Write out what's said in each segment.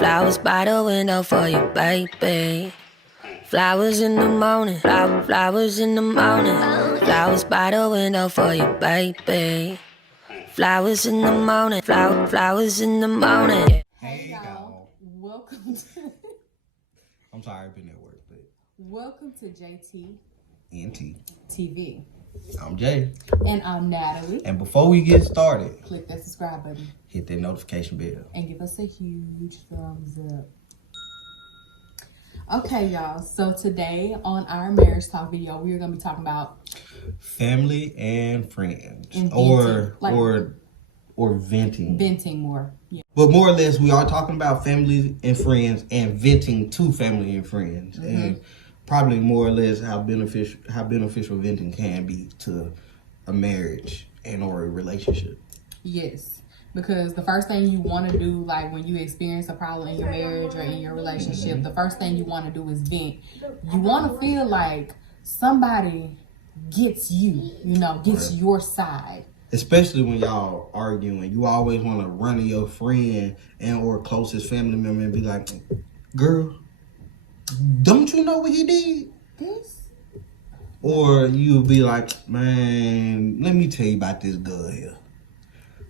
Flowers by the window for you, baby. Flowers in the morning, flowers in the morning. Flowers by the window for you, baby. Flowers in the morning, flowers in the morning. Hey y'all, welcome to I'm sorry, I've been at work, but welcome to JT NT. TV. I'm Jay. And I'm Natalie. And before we get started, Click that subscribe button hit that notification bell. and give us a huge thumbs up. Okay, y'all. So today on our marriage talk video, we are gonna be talking about Family and friends. And or venting, or venting. venting more. Yeah. But more or less we are talking about family and friends and venting to family and friends. And probably more or less how beneficial venting can be to a marriage and or a relationship. Yes. Because the first thing you want to do, like when you experience a problem in your marriage or in your relationship, the first thing you want to do is vent. You want to feel like somebody gets you, gets your side. Especially when y'all arguing, you always want to run to your friend and or closest family member and be like, girl, don't you know what he did? This? Or you'll be like, man, let me tell you about this girl here.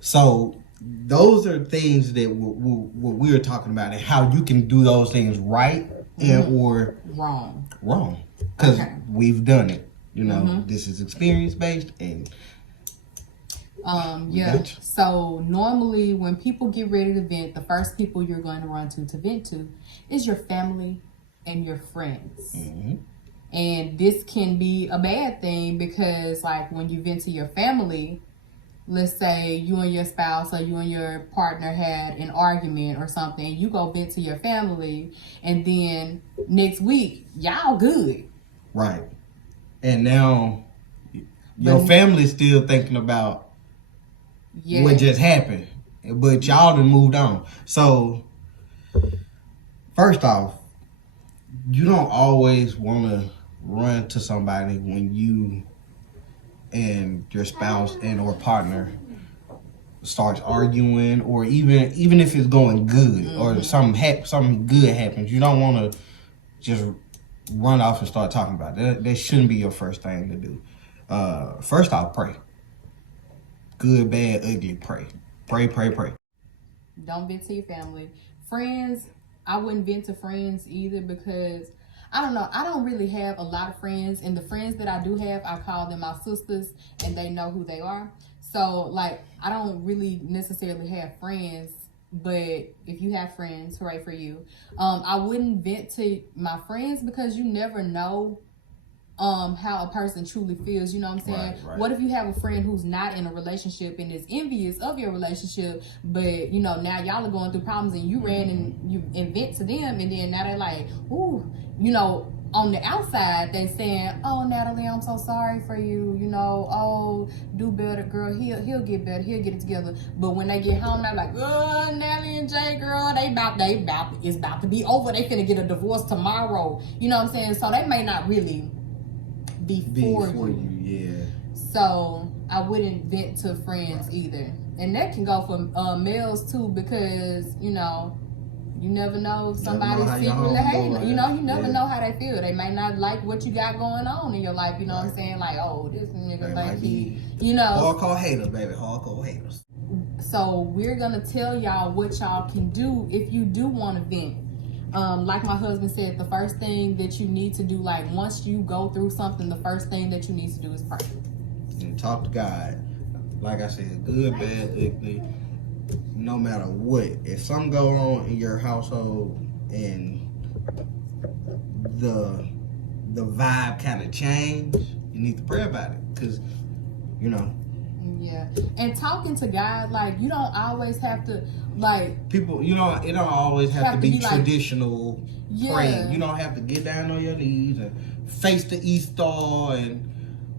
So those are things that what we're talking about and how you can do those things right and or Wrong. Because Okay. we've done it. This is experience based and Yeah. got you. So normally when people get ready to vent, the first people you're going to run to vent to is your family and your friends. And this can be a bad thing because like when you vent to your family, let's say you and your spouse or you and your partner had an argument or something, you go vent to your family and then next week y'all good. Right. And now your family's still thinking about what just happened, but y'all done moved on. So first off, you don't always want to run to somebody when you and your spouse and or partner starts arguing, or even if it's going good or something good happens. You don't want to just run off and start talking about it. That shouldn't be your first thing to do. First off, pray. Good, bad, ugly, pray. Pray. Don't vent to your family. Friends, I wouldn't vent to friends either because I don't know. I don't really have a lot of friends, and the friends that I do have, I call them my sisters, and they know who they are. So, like, I don't really necessarily have friends, but if you have friends, hooray for you. I wouldn't vent to my friends because you never know how a person truly feels, you know what I'm saying? Right. What if you have a friend who's not in a relationship and is envious of your relationship, but now y'all are going through problems and you ran and you vent to them, and then now they're like, ooh, on the outside they saying, oh, Natalie, I'm so sorry for you, oh, do better, girl, he'll get better, he'll get it together. But when they get home, they're like, oh, Natalie and Jay, girl, it's about to be over, they finna get a divorce tomorrow, you know what I'm saying? So they may not really be for you. Yeah. So I wouldn't vent to friends either, and that can go for males too, because you never know if somebody's secretly hating. You never know how they feel. They may not like what you got going on in your life. You know what I'm saying? Like, oh, this nigga like he, hardcore haters, baby, hardcore haters. So we're gonna tell y'all what y'all can do if you do want to vent. Like my husband said, the first thing that you need to do, like once you go through something, the first thing that you need to do is pray. And talk to God. Like I said, good, bad, ugly, no matter what. If something go on in your household and the vibe kind of change, you need to pray about it. Because, Yeah. And talking to God, like, you don't always have to, like... People, it don't always have to be traditional like, praying. You don't have to get down on your knees and face the east star and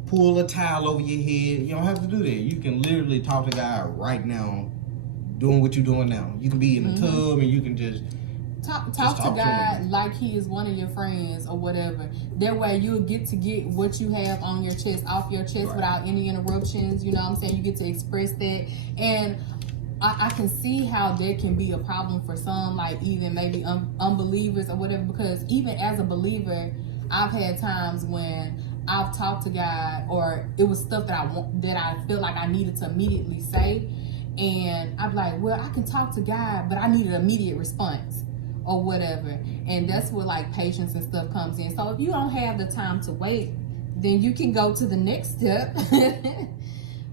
pull a towel over your head. You don't have to do that. You can literally talk to God right now, doing what you're doing now. You can be in the tub and you can just... Talk to God like he is one of your friends or whatever. That way you'll get what you have on your chest off your chest without any interruptions. You know what I'm saying? You get to express that. And I can see how that can be a problem for some, like even maybe unbelievers or whatever, because even as a believer, I've had times when I've talked to God, or it was stuff that I felt like I needed to immediately say, and I'm like, well, I can talk to God, but I need an immediate response or whatever. And that's where like patience and stuff comes in. So if you don't have the time to wait, then you can go to the next step,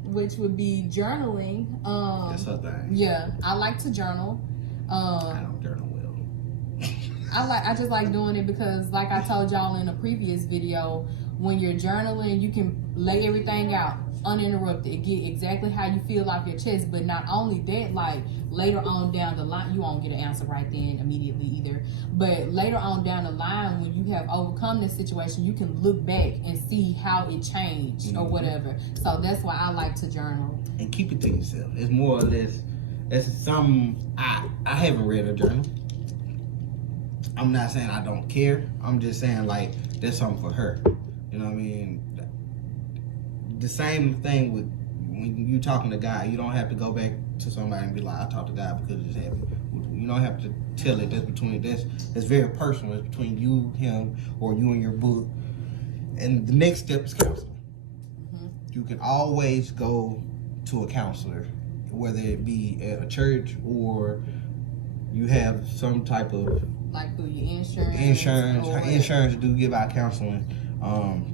which would be journaling. That's her thing. Yeah, I like to journal. I don't journal well. I just like doing it because, like I told y'all in a previous video, when you're journaling, you can lay everything out uninterrupted, get exactly how you feel off your chest. But not only that, like later on down the line, you won't get an answer right then immediately either, but later on down the line, when you have overcome this situation, you can look back and see how it changed or whatever. So that's why I like to journal. And keep it to yourself. It's more or less, that's something, I haven't read a journal. I'm not saying I don't care. I'm just saying like that's something for her. You know what I mean? The same thing with when you talking to God. You don't have to go back to somebody and be like, I talked to God because it just happened. You don't have to tell it. That's very personal. It's between you, him, or you and your book. And the next step is counseling. Mm-hmm. You can always go to a counselor, whether it be at a church or you have some type of like through your insurance. Insurance do give out counseling.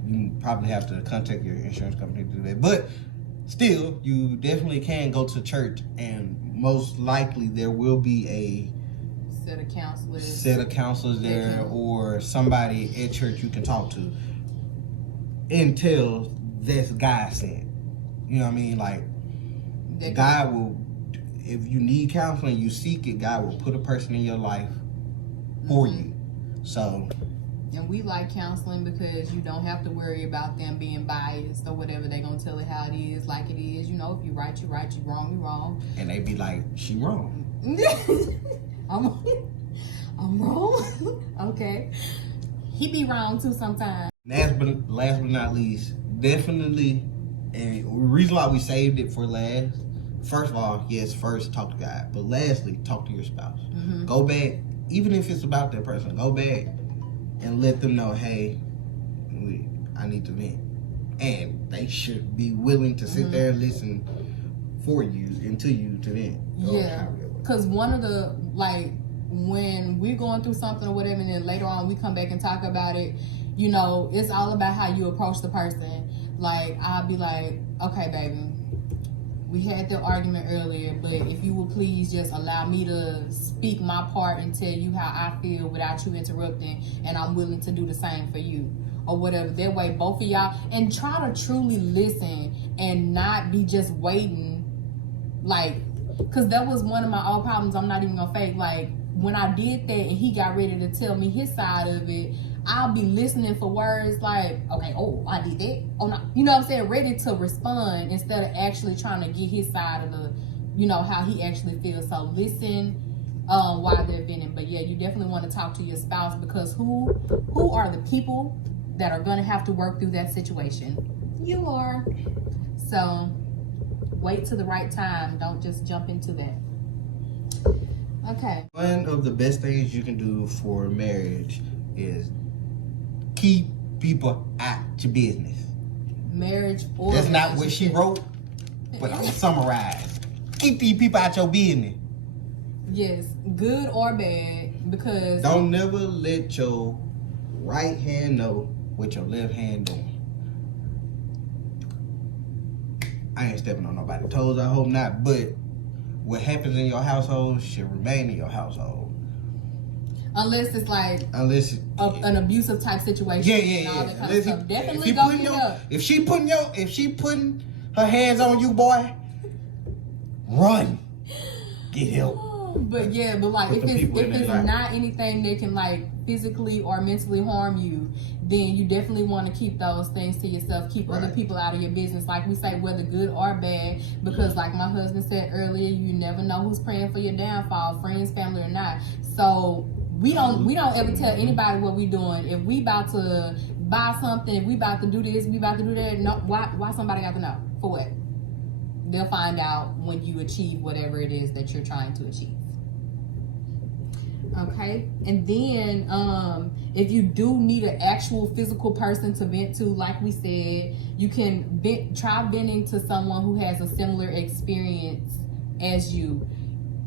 You probably have to contact your insurance company to do that, but still, you definitely can go to church, and most likely there will be a set of counselors there, or somebody at church you can talk to until that's God sent. You know what I mean? Like God will, if you need counseling, you seek it. God will put a person in your life for you. So. And we like counseling because you don't have to worry about them being biased or whatever. They're going to tell it how it is, like it is. You know, if you're right, you're right. You're wrong, you're wrong. And they be like, she wrong. I'm wrong? Okay. He be wrong too sometimes. Last but not least, definitely, and the reason why we saved it for last, first of all, yes, first talk to God. But lastly, talk to your spouse. Mm-hmm. Go back, even if it's about that person, go back and let them know, hey, I need to vent. And they should be willing to sit there and listen for you and to you to vent. Yeah, because one of the, like, when we're going through something or whatever, and then later on we come back and talk about it, you know, it's all about how you approach the person. Like, I'll be like, okay, baby, we had the argument earlier, but if you will please just allow me to speak my part and tell you how I feel without you interrupting, and I'm willing to do the same for you or whatever. That way both of y'all, and try to truly listen and not be just waiting, like, because that was one of my old problems. I'm not even gonna fake. Like, when I did that and he got ready to tell me his side of it, I'll be listening for words like, okay, oh, I did that. Oh, no. You know what I'm saying? Ready to respond instead of actually trying to get his side of the, you know, how he actually feels. So listen while they're venting. But yeah, you definitely want to talk to your spouse, because who are the people that are going to have to work through that situation? You are. So wait till the right time. Don't just jump into that. Okay. One of the best things you can do for marriage is keep people out your business. Marriage or that's not what she wrote, but I'm gonna summarize. Keep these people out your business. Yes, good or bad, because don't never let your right hand know what your left hand doing. I ain't stepping on nobody's toes, I hope not, but what happens in your household should remain in your household. Unless it's like an abusive type situation. Yeah. And all that kind of stuff. Definitely go get up. If she putting her hands on you, boy, run. Get help. But like if it's not anything that can like physically or mentally harm you, then you definitely want to keep those things to yourself. Keep other people out of your business. Like we say, whether good or bad, because like my husband said earlier, you never know who's praying for your downfall, friends, family, or not. So we don't ever tell anybody what we doing. If we about to buy something, if we about to do this, we about to do that. No, why somebody got to know? For what? they'll find out when you achieve whatever it is that you're trying to achieve. Okay, and then if you do need an actual physical person to vent to, like we said, you can try venting to someone who has a similar experience as you.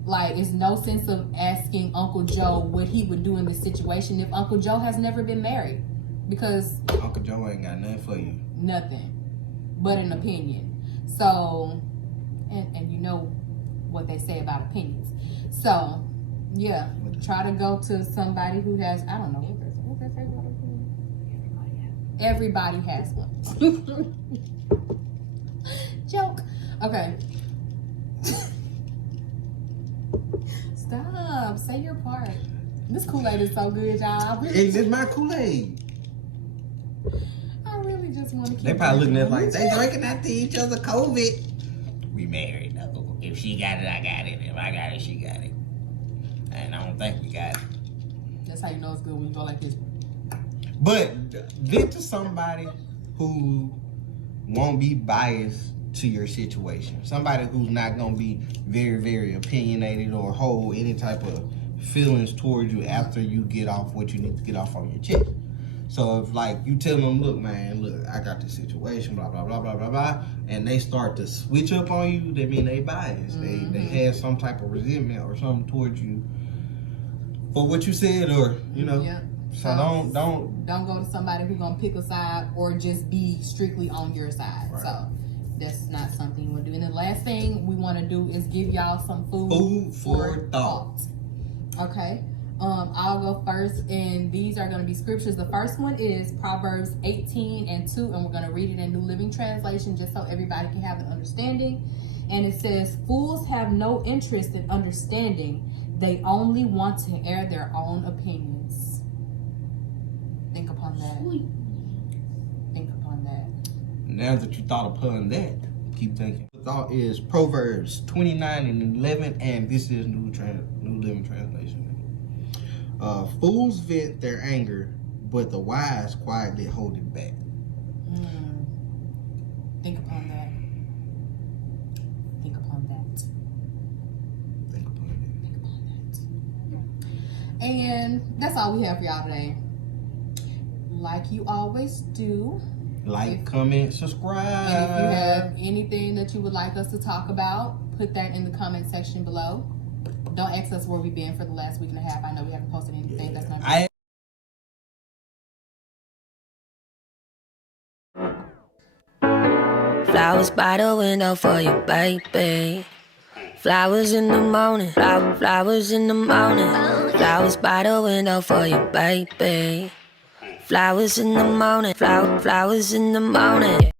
Like, it's no sense of asking Uncle Joe what he would do in this situation if Uncle Joe has never been married, because Uncle Joe ain't got nothing for you. Nothing but an opinion. So, and you know what they say about opinions. So, yeah, try to go to somebody who has, I don't know, what they say about opinions? Everybody has one. Joke. Okay. Stop. Say your part. This Kool-Aid is so good, y'all. It's just my Kool-Aid. I really just want to keep. They probably looking at it like they drinking after each other COVID. We married though. If she got it, I got it. If I got it, she got it. And I don't think we got it. That's how you know it's good when you go like this. But vent to somebody who won't be biased to your situation. Somebody who's not gonna be very, very opinionated or hold any type of feelings towards you after you get off what you need to get off on your chest. So if like you tell them, look, man, look, I got this situation, blah blah blah blah blah blah, and they start to switch up on you, that mean they biased. Mm-hmm. They have some type of resentment or something towards you for what you said, or you know. Yep. So don't go to somebody who's gonna pick a side or just be strictly on your side. Right. So that's not something you want to do. And the last thing we want to do is give y'all some food for thought. Okay. I'll go first, and these are going to be scriptures. The first one is Proverbs 18:2, and we're going to read it in New Living Translation just so everybody can have an understanding. And it says, "Fools have no interest in understanding. They only want to air their own opinions." Think upon that. Think upon that. Now that you thought upon that, keep thinking. The thought is Proverbs 29:11, and this is New Living Translation. Fools vent their anger, but the wise quietly hold it back. Think upon that. Think upon that. Think upon it. Think upon that. And that's all we have for y'all today. Like you always do. Like, comment, subscribe. And if you have anything that you would like us to talk about, put that in the comment section below. Don't ask us where we've been for the last week and a half. I know we haven't posted anything. That's not true. Flowers by the window for you, baby. Flowers in the morning, flowers in the morning. Flowers by the window for you, baby. Flowers in the morning, flowers in the morning.